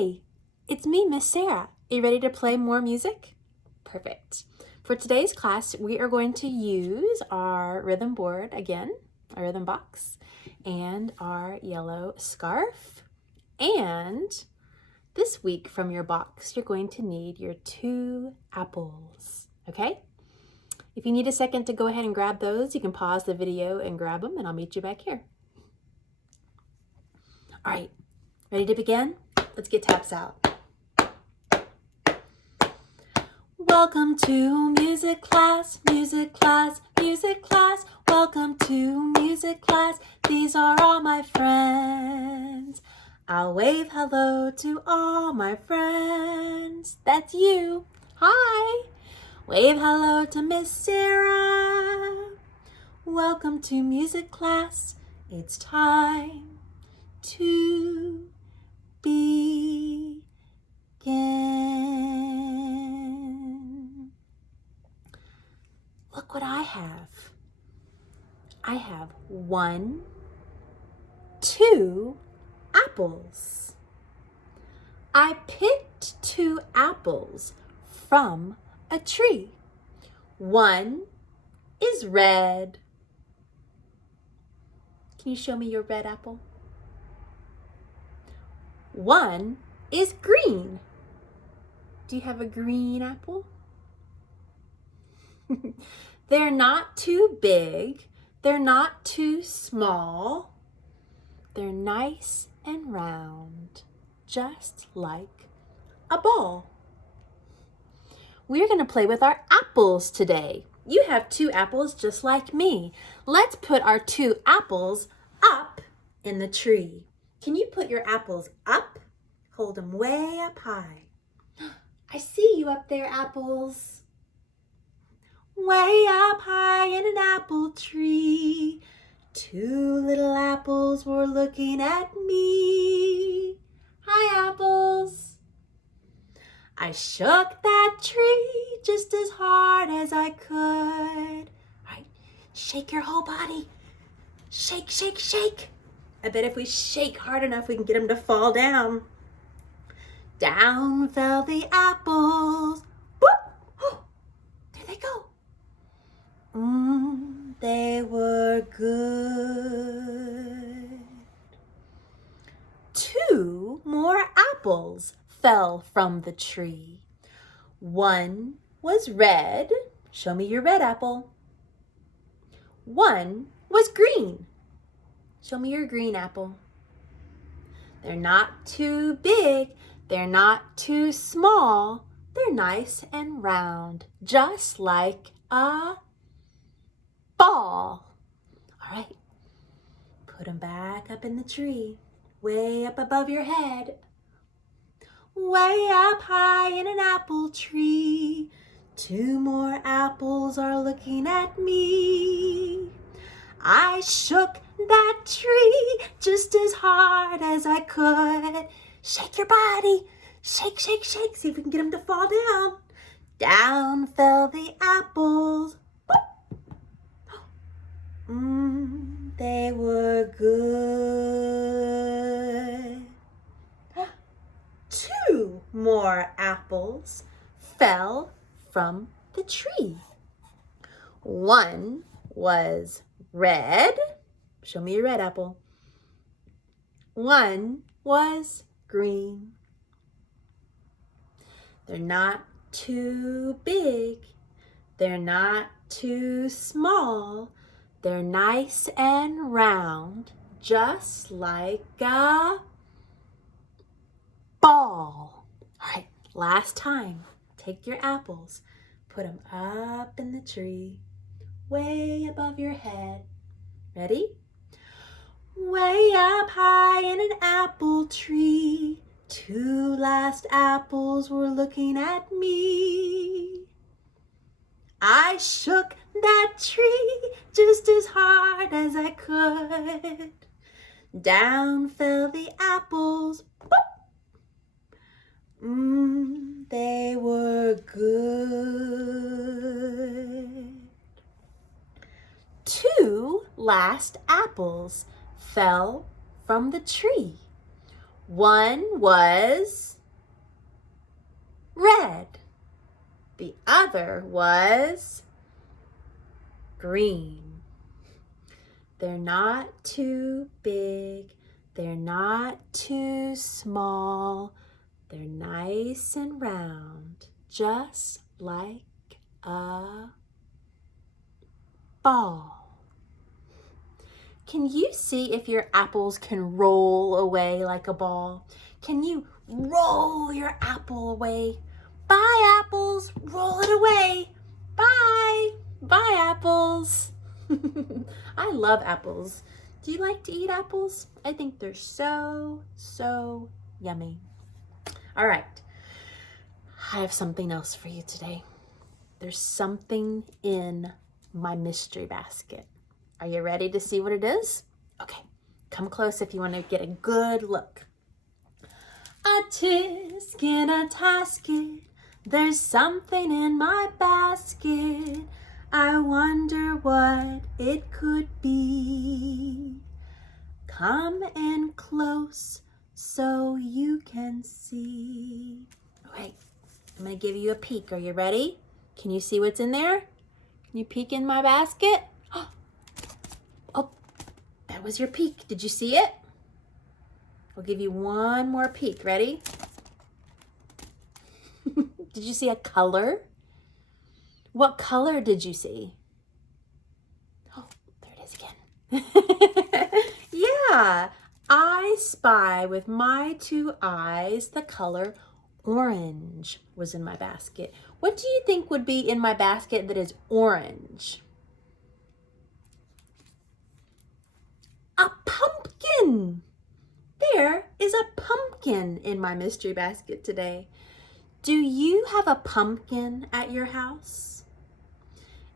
Hey, it's me, Miss Sarah. Are you ready to play more music? Perfect. For today's class, we are going to use our rhythm board again, our rhythm box, and our yellow scarf. And this week from your box, you're going to need your 2 apples, okay? If you need a second to go ahead and grab those, you can pause the video and grab them, and I'll meet you back here. All right, ready to begin? Let's get taps out. Welcome to music class, music class, music class. Welcome to music class. These are all my friends. I'll wave hello to all my friends. That's you. Hi. Wave hello to Miss Sarah. Welcome to music class. It's time to begin. Look what I have. I have 1, 2 apples. I picked 2 apples from a tree. 1 is red. Can you show me your red apple? 1 is green. Do you have a green apple? They're not too big. They're not too small. They're nice and round, just like a ball. We're going to play with our apples today. You have 2 apples just like me. Let's put our 2 apples up in the tree. Can you put your apples up? Hold them way up high. I see you up there, apples. Way up high in an apple tree, 2 little apples were looking at me. Hi, apples. I shook that tree just as hard as I could. All right, shake your whole body. Shake, shake, shake. I bet if we shake hard enough, we can get them to fall down. Down fell the apples. Whoop! Oh, there they go. They were good. 2 more apples fell from the tree. 1 was red. Show me your red apple. 1 was green. Show me your green apple. They're not too big. They're not too small. They're nice and round, just like a ball. All right, put them back up in the tree, way up above your head. Way up high in an apple tree, 2 more apples are looking at me. I shook that tree just as hard as I could. Shake your body, shake, shake, shake, see if we can get them to fall down. Down fell the apples. They were good. 2 more apples fell from the tree. 1 was red. Show me your red apple. 1 was green. They're not too big. They're not too small. They're nice and round, just like a ball. All right, last time. Take your apples, put them up in the tree, way above your head. Ready? Way up high in an apple tree, 2 last apples were looking at me. I shook that tree just as hard as I could. Down fell the apples. They were good. 2 last apples fell from the tree. 1 was red. The other was green. They're not too big. They're not too small. They're nice and round, just like a ball. Can you see if your apples can roll away like a ball? Can you roll your apple away? Bye, apples. Roll it away. Bye. Bye, apples. I love apples. Do you like to eat apples? I think they're so yummy. All right. I have something else for you today. There's something in my mystery basket. Are you ready to see what it is? Okay, come close if you want to get a good look. A tisk in a tasket, there's something in my basket. I wonder what it could be. Come in close so you can see. Okay, I'm going to give you a peek. Are you ready? Can you see what's in there? Can you peek in my basket? Oh, that was your peek. Did you see it? I'll give you one more peek. Ready? Did you see a color? What color did you see? Oh, there it is again. Yeah, I spy with my two eyes the color orange was in my basket. What do you think would be in my basket that is orange? A pumpkin. There is a pumpkin in my mystery basket today. Do you have a pumpkin at your house?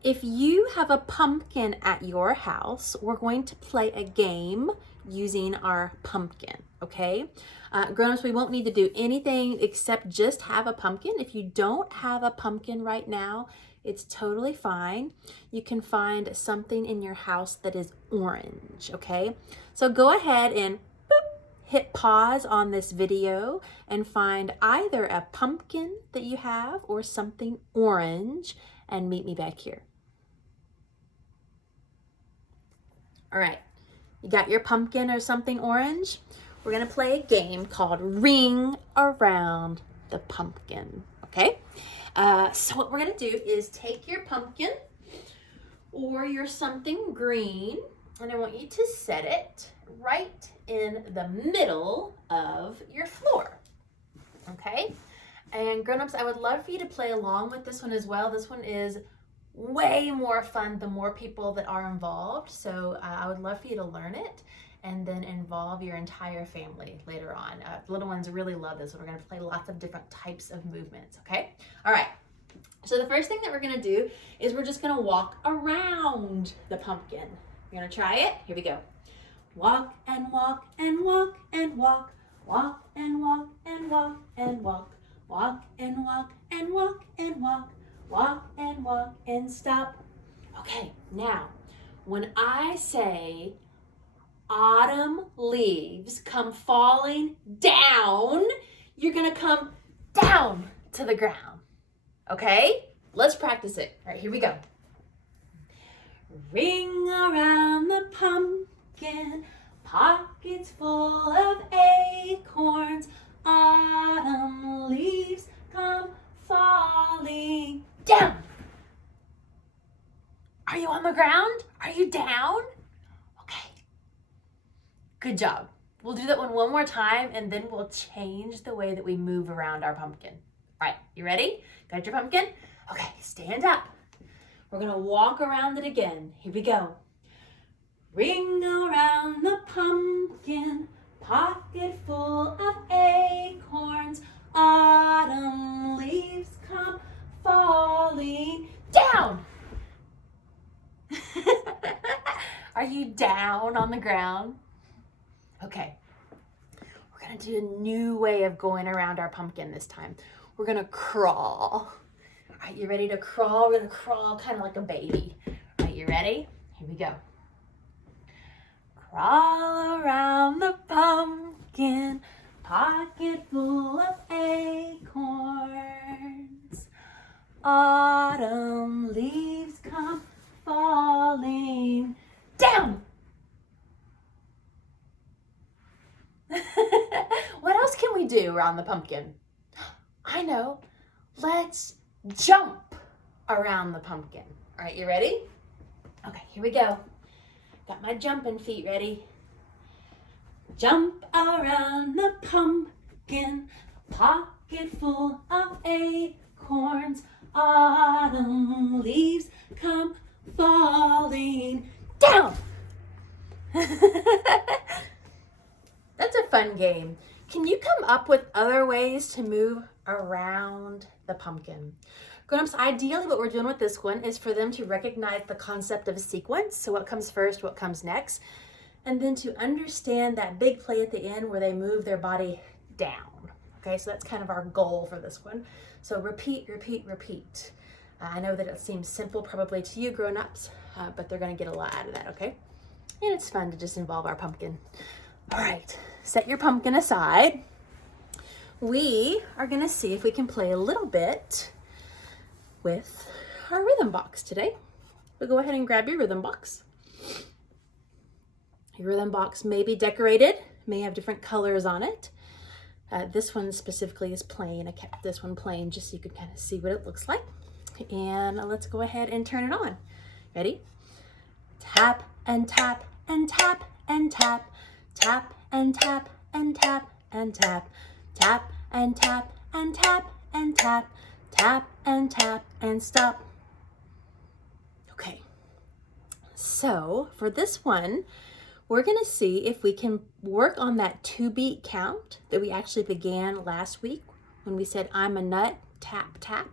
If you have a pumpkin at your house, we're going to play a game using our pumpkin, okay? Grown-ups, we won't need to do anything except just have a pumpkin. If you don't have a pumpkin right now, it's totally fine. You can find something in your house that is orange, okay? So go ahead and hit pause on this video and find either a pumpkin that you have or something orange and meet me back here. All right, you got your pumpkin or something orange? We're gonna play a game called Ring Around the Pumpkin, okay? So what we're gonna do is take your pumpkin or your something green, and I want you to set it right in the middle of your floor, okay? And grown-ups, I would love for you to play along with this one as well. This one is way more fun the more people that are involved. So I would love for you to learn it and then involve your entire family later on. Little ones really love this. So we're gonna play lots of different types of movements, okay? All right, so the first thing that we're gonna do is we're just gonna walk around the pumpkin. You're gonna try it? Here we go. Walk and walk and walk and walk. Walk and walk and walk and walk. Walk and walk and walk and walk. Walk and walk and stop. Okay, now, when I say autumn leaves come falling down, you're gonna come down to the ground. Okay? Let's practice it. All right, here we go. Ring around the pumpkin, pockets full of acorns. Autumn leaves come falling down. Are you on the ground? Are you down? Okay. Good job. We'll do that one more time and then we'll change the way that we move around our pumpkin. All right, you ready? Got your pumpkin? Okay, stand up. We're gonna walk around it again. Here we go. Ring around the pumpkin, pocket full of acorns. Autumn leaves come falling down. Are you down on the ground? Okay. We're gonna do a new way of going around our pumpkin this time. We're gonna crawl. All right, you ready to crawl? We're gonna crawl kind of like a baby. All right, you ready? Here we go. Crawl around the pumpkin, pocket full of acorns. Autumn leaves come falling down. What else can we do around the pumpkin? I know. Let's jump around the pumpkin. All right, you ready? Okay, here we go. Got my jumping feet ready. Jump around the pumpkin, pocket full of acorns. Autumn leaves come falling down. That's a fun game. Can you come up with other ways to move around the pumpkin? Grown-ups, ideally what we're doing with this one is for them to recognize the concept of sequence. So what comes first, what comes next, and then to understand that big play at the end where they move their body down. Okay, so that's kind of our goal for this one. So repeat, repeat, repeat. I know that it seems simple probably to you grown-ups, but they're gonna get a lot out of that, okay? And it's fun to just involve our pumpkin. All right, set your pumpkin aside. We are gonna see if we can play a little bit with our rhythm box today. So go ahead and grab your rhythm box. Your rhythm box may be decorated, may have different colors on it. This one specifically is plain. I kept this one plain just so you could kind of see what it looks like. And let's go ahead and turn it on. Ready? Tap and tap and tap and tap. Tap and tap and tap and tap. Tap and tap and tap and tap. Tap and tap and stop. Okay, so for this one, we're gonna see if we can work on that 2-beat count that we actually began last week when we said, I'm a nut, tap, tap.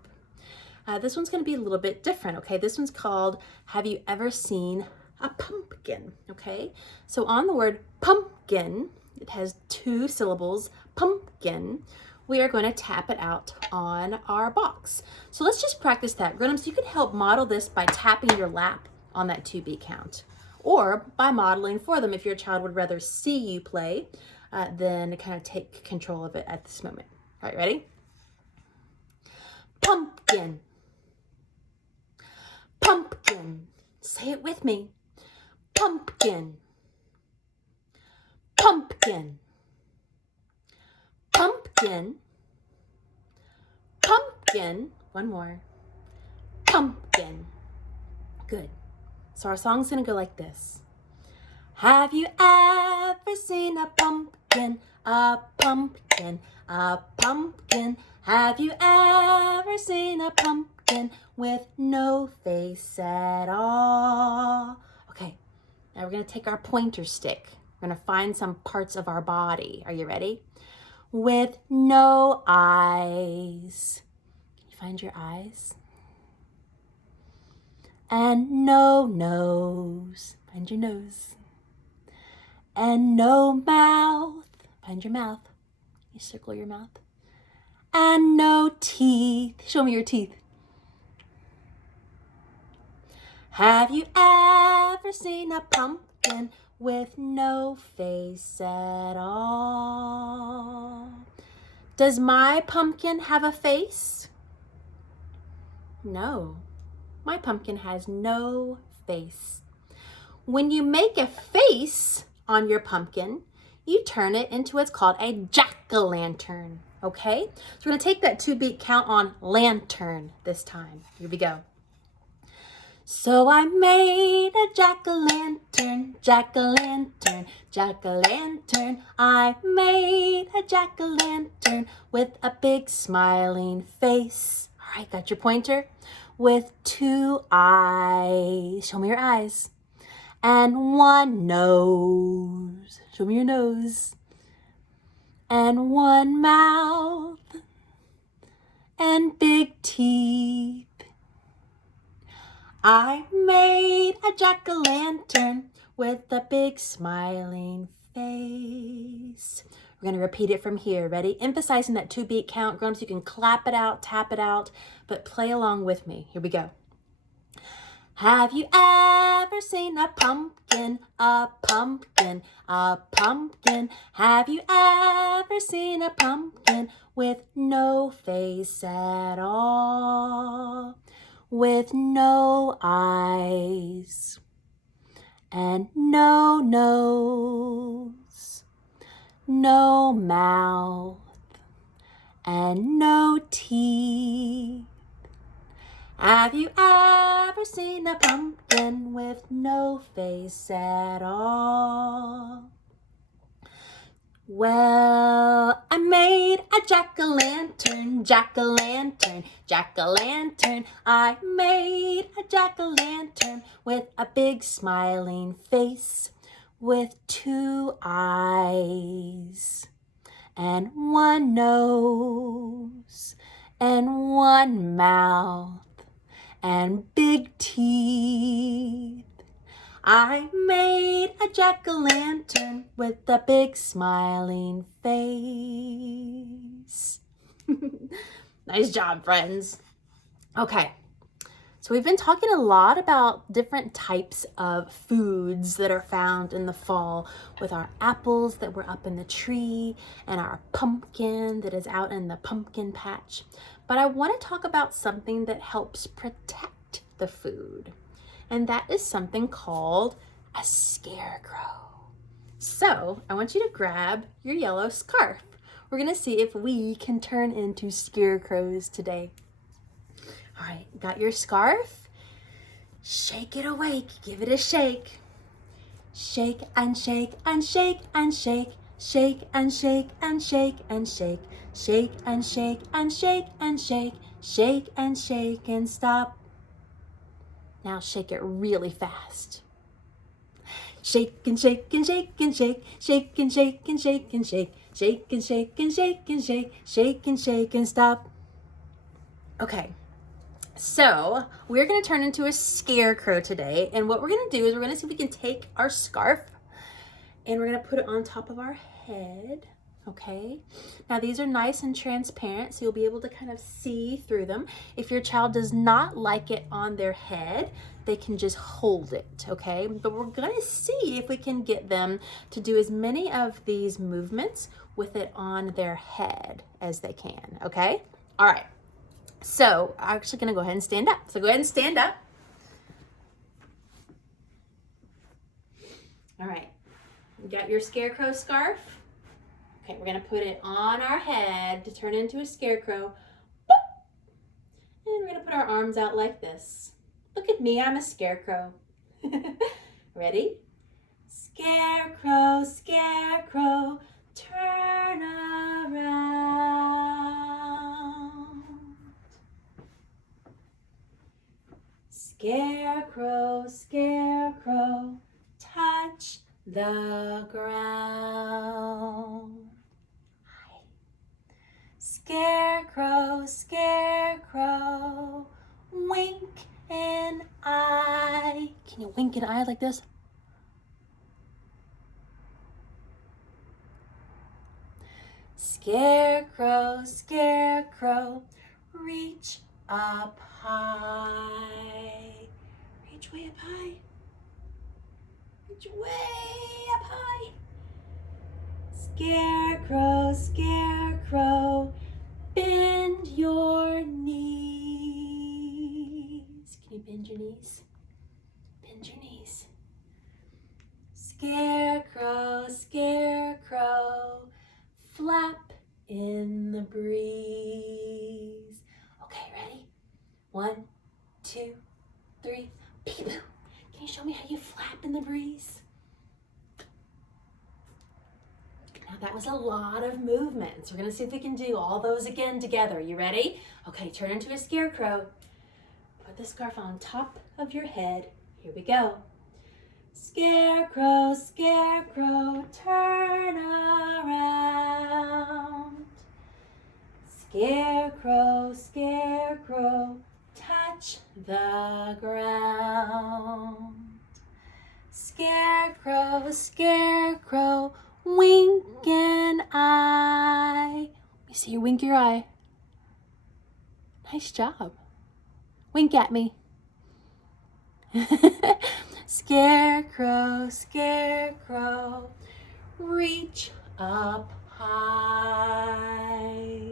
This one's gonna be a little bit different, okay? This one's called, Have You Ever Seen a Pumpkin, okay? So on the word pumpkin, it has 2 syllables, pumpkin. We are going to tap it out on our box. So let's just practice that. Grown-ups, you can help model this by tapping your lap on that 2-beat count, or by modeling for them if your child would rather see you play than kind of take control of it at this moment. All right, ready? Pumpkin. Pumpkin. Say it with me. Pumpkin. Pumpkin. Pumpkin. Pumpkin. One more. Pumpkin. Good. So our song's gonna go like this. Have you ever seen a pumpkin? A pumpkin. A pumpkin. Have you ever seen a pumpkin with no face at all? Okay, now we're gonna take our pointer stick. We're gonna find some parts of our body. Are you ready? With no eyes. Can you find your eyes? And no nose. Find your nose. And no mouth. Find your mouth. You circle your mouth. And no teeth. Show me your teeth. Have you ever seen a pumpkin with no face at all? Does my pumpkin have a face? No, my pumpkin has no face. When you make a face on your pumpkin, you turn it into what's called a jack-o'-lantern, okay? So we're gonna take that 2-beat count on lantern this time. Here we go. So I made a jack-o'-lantern, jack-o'-lantern, jack-o'-lantern. I made a jack-o'-lantern with a big smiling face. All right, got your pointer? With 2 eyes. Show me your eyes. And 1 nose. Show me your nose. And 1 mouth. And big teeth. I made a jack-o'-lantern with a big smiling face. We're going to repeat it from here. Ready? Emphasizing that 2-beat count. Grown-ups, you can clap it out, tap it out, but play along with me. Here we go. Have you ever seen a pumpkin, a pumpkin, a pumpkin? Have you ever seen a pumpkin with no face at all? With no eyes and no nose, no mouth and no teeth. Have you ever seen a pumpkin with no face at all? Well, I made a jack-o'-lantern, jack-o'-lantern, jack-o'-lantern. I made a jack-o'-lantern with a big smiling face, with 2 eyes and 1 nose and 1 mouth and big teeth. I made a jack-o'-lantern with a big smiling face. Nice job, friends. Okay, so we've been talking a lot about different types of foods that are found in the fall, with our apples that were up in the tree and our pumpkin that is out in the pumpkin patch. But I want to talk about something that helps protect the food, and that is something called a scarecrow. So I want you to grab your yellow scarf. We're going to see if we can turn into scarecrows today. All right, got your scarf? Shake it awake, give it a shake. Shake and shake and shake and shake. Shake and shake and shake and shake. Shake and shake and shake and shake. Shake and shake and stop. Now shake it really fast. Shake and shake and shake and shake. Shake and shake and shake and shake. Shake and shake and shake and shake. Shake and shake and stop. Okay. So we're going to turn into a scarecrow today, and what we're going to do is we're going to see if we can take our scarf and we're going to put it on top of our head. Okay, now these are nice and transparent, so you'll be able to kind of see through them. If your child does not like it on their head, they can just hold it, okay? But we're going to see if we can get them to do as many of these movements with it on their head as they can, okay? All right. So I'm actually going to go ahead and stand up. So go ahead and stand up. All right. You got your scarecrow scarf? Okay, we're going to put it on our head to turn into a scarecrow. Boop. And we're going to put our arms out like this. Look at me, I'm a scarecrow. Ready? Scarecrow, scarecrow, turn around. Scarecrow, scarecrow, touch the ground. Scarecrow, scarecrow, wink an eye. Can you wink an eye like this? Scarecrow, scarecrow, reach up high. Reach way up high. Reach way up high. Scarecrow, scarecrow, bend your knees. Can you bend your knees? Bend your knees. Scarecrow, scarecrow, flap in the breeze. Okay, ready? 1, 2, 3, peekaboo. Can you show me how you flap in the breeze? Now that was a lot of movements. We're gonna see if we can do all those again together. You ready? Okay, turn into a scarecrow. Put the scarf on top of your head. Here we go. Scarecrow, scarecrow, turn around. Scarecrow, scarecrow, touch the ground. Scarecrow, scarecrow, wink an eye. Let me see you wink your eye. Nice job. Wink at me. Scarecrow, scarecrow, reach up high.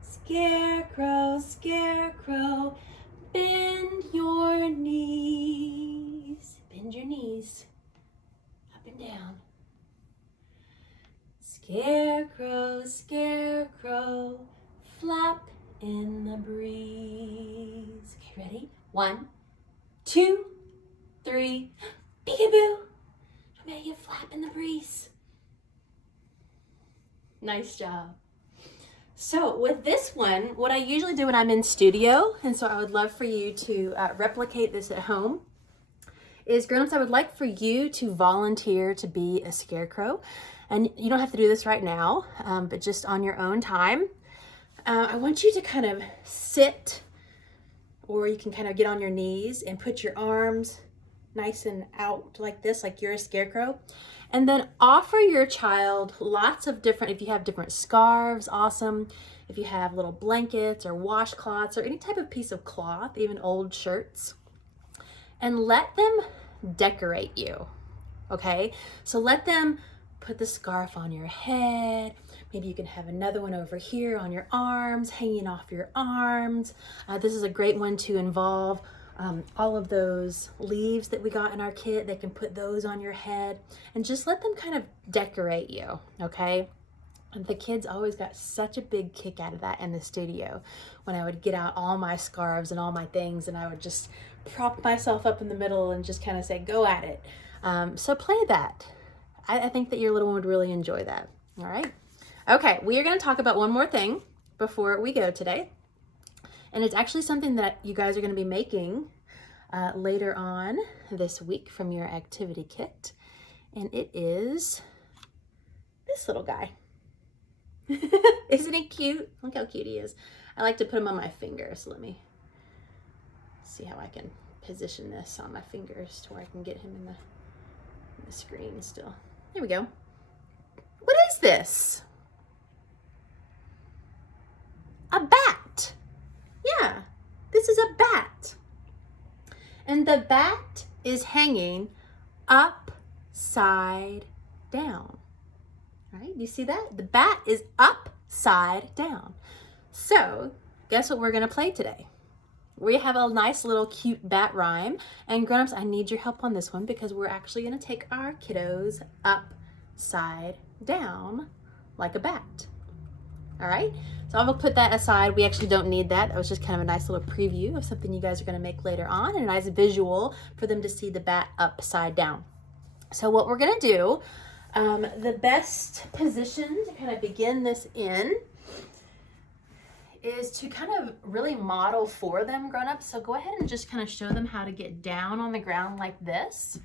Scarecrow, scarecrow, bend your knees. Bend your knees. Up and down. Scarecrow, scarecrow, flap in the breeze. Okay, ready? 1, 2, 3. Peekaboo. I'm gonna get flap in the breeze. Nice job. So with this one, what I usually do when I'm in studio, and so I would love for you to replicate this at home, is grown-ups, I would like for you to volunteer to be a scarecrow. And you don't have to do this right now, but just on your own time. I want you to kind of sit, or you can kind of get on your knees and put your arms nice and out like this, like you're a scarecrow. And then offer your child lots of different, if you have different scarves, awesome. If you have little blankets or washcloths or any type of piece of cloth, even old shirts, and let them decorate you, okay? So let them put the scarf on your head. Maybe you can have another one over here on your arms, hanging off your arms. This is a great one to involve all of those leaves that we got in our kit. They can put those on your head and just let them kind of decorate you, okay? And the kids always got such a big kick out of that in the studio when I would get out all my scarves and all my things, and I would just prop myself up in the middle and just kind of say, go at it. So play that. I think that your little one would really enjoy that. All right. Okay, we are going to talk about one more thing before we go today. And it's actually something that you guys are going to be making later on this week from your activity kit. And it is this little guy. Isn't he cute? Look how cute he is. I like to put him on my fingers. So let me see how I can position this on my fingers to where I can get him in the screen still. There we go. What is this? A bat. Yeah, this is a bat. And the bat is hanging upside down. Right? You see that? The bat is upside down. So, guess what we're going to play today? We have a nice little cute bat rhyme. And grown-ups, I need your help on this one because we're actually going to take our kiddos upside down like a bat. All right? So I'm going to put that aside. We actually don't need that. That was just kind of a nice little preview of something you guys are going to make later on, and a nice visual for them to see the bat upside down. So what we're going to do, the best position to kind of begin this in is to kind of really model for them, grown-ups. So go ahead and just kind of show them how to get down on the ground like this.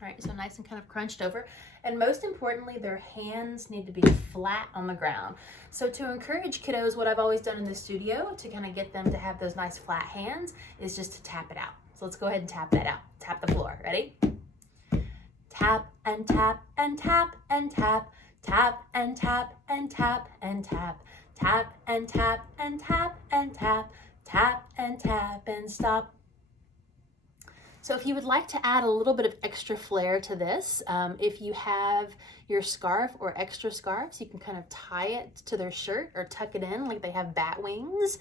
All right, so nice and kind of crunched over. And most importantly, their hands need to be flat on the ground. So to encourage kiddos, what I've always done in the studio to kind of get them to have those nice flat hands is just to tap it out. So let's go ahead and tap that out. Tap the floor. Ready? Tap and tap and tap and tap. Tap and tap and tap and tap. Tap and tap and tap and tap. Tap and tap and stop. So if you would like to add a little bit of extra flair to this, if you have your scarf or extra scarves, you can kind of tie it to their shirt or tuck it in like they have bat wings.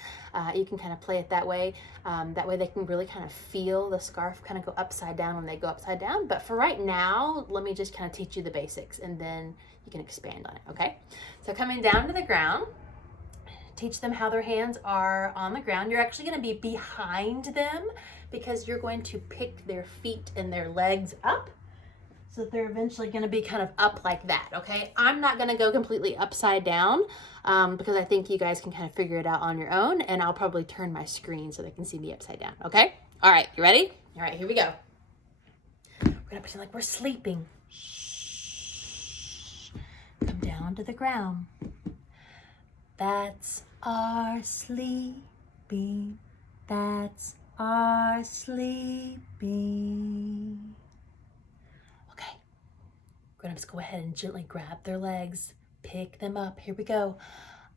You can kind of play it that way. That way they can really kind of feel the scarf kind of go upside down when they go upside down. But for right now, let me just kind of teach you the basics and then you can expand on it, okay? So coming down to the ground, teach them how their hands are on the ground. You're actually going to be behind them because you're going to pick their feet and their legs up so that they're eventually going to be kind of up like that, okay? I'm not going to go completely upside down because I think you guys can kind of figure it out on your own, and I'll probably turn my screen so they can see me upside down, okay? All right, you ready? All right, here we go. We're going to pretend like we're sleeping. Shh. Come down to the ground. Bats are sleeping. Bats are sleeping. Okay, grown-ups, go ahead and gently grab their legs, pick them up. Here we go.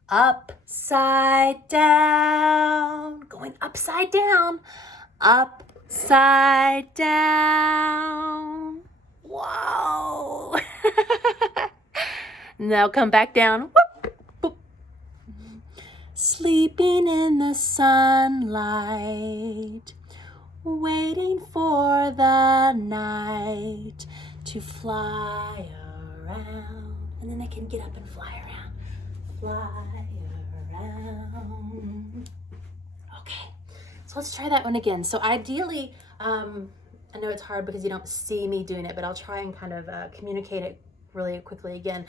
upside down. Going upside down. Upside down. Whoa. Now come back down. Whoop, whoop. Sleeping in the sunlight, waiting for the night to fly around. And then they can get up and fly around. Fly around. Okay, so let's try that one again. So ideally, I know it's hard because you don't see me doing it, but I'll try and kind of communicate it really quickly again.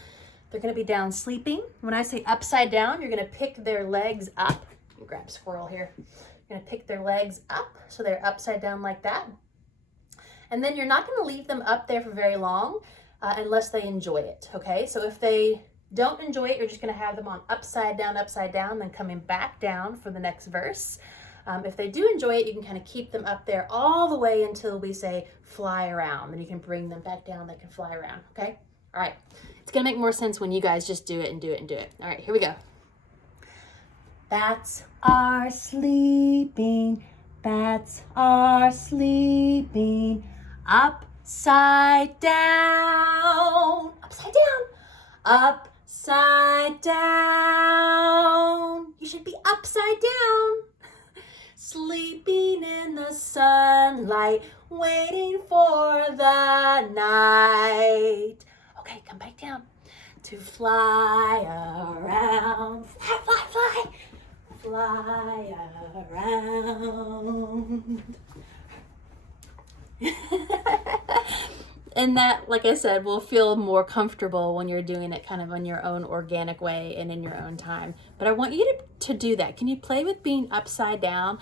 They're gonna be down sleeping. When I say upside down, you're gonna pick their legs up. Let me grab squirrel here. You're gonna pick their legs up so they're upside down like that. And then you're not gonna leave them up there for very long unless they enjoy it, okay? So if they don't enjoy it, you're just gonna have them on upside down, then coming back down for the next verse. If they do enjoy it, you can kind of keep them up there all the way until we say fly around. Then you can bring them back down, they can fly around, okay? All right, it's gonna make more sense when you guys just do it and do it and do it. All right, here we go. Bats are sleeping, bats are sleeping, upside down, upside down, upside down. You should be upside down. Sleeping in the sunlight, waiting for the night. Okay, come back down. To fly around, fly, fly, fly, fly around. And that, like I said, will feel more comfortable when you're doing it kind of on your own organic way and in your own time. But I want you to do that. Can you play with being upside down?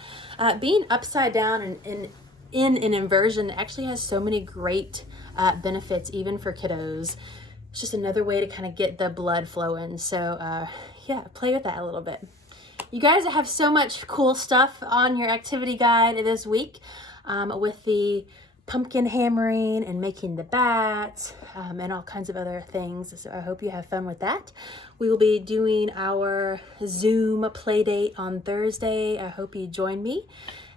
Being upside down and in an inversion actually has so many great benefits, even for kiddos. It's just another way to kind of get the blood flowing. So yeah, play with that a little bit. You guys have so much cool stuff on your activity guide this week with the pumpkin hammering and making the bats and all kinds of other things. So I hope you have fun with that. We will be doing our Zoom play date on Thursday. I hope you join me.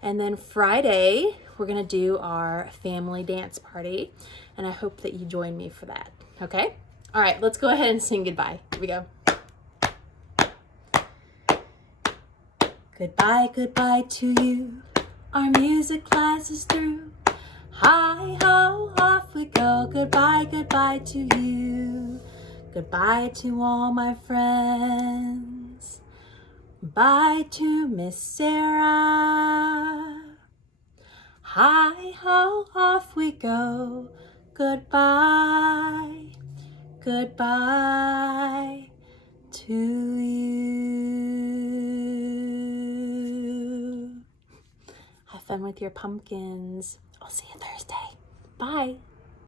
And then Friday, we're gonna do our family dance party. And I hope that you join me for that, okay? All right, let's go ahead and sing goodbye. Here we go. Goodbye, goodbye to you. Our music class is through. Hi ho, off we go. Goodbye, goodbye to you. Goodbye to all my friends. Bye to Miss Sarah. Hi ho, off we go. Goodbye, goodbye to you. Have fun with your pumpkins. I'll see you Thursday. Bye.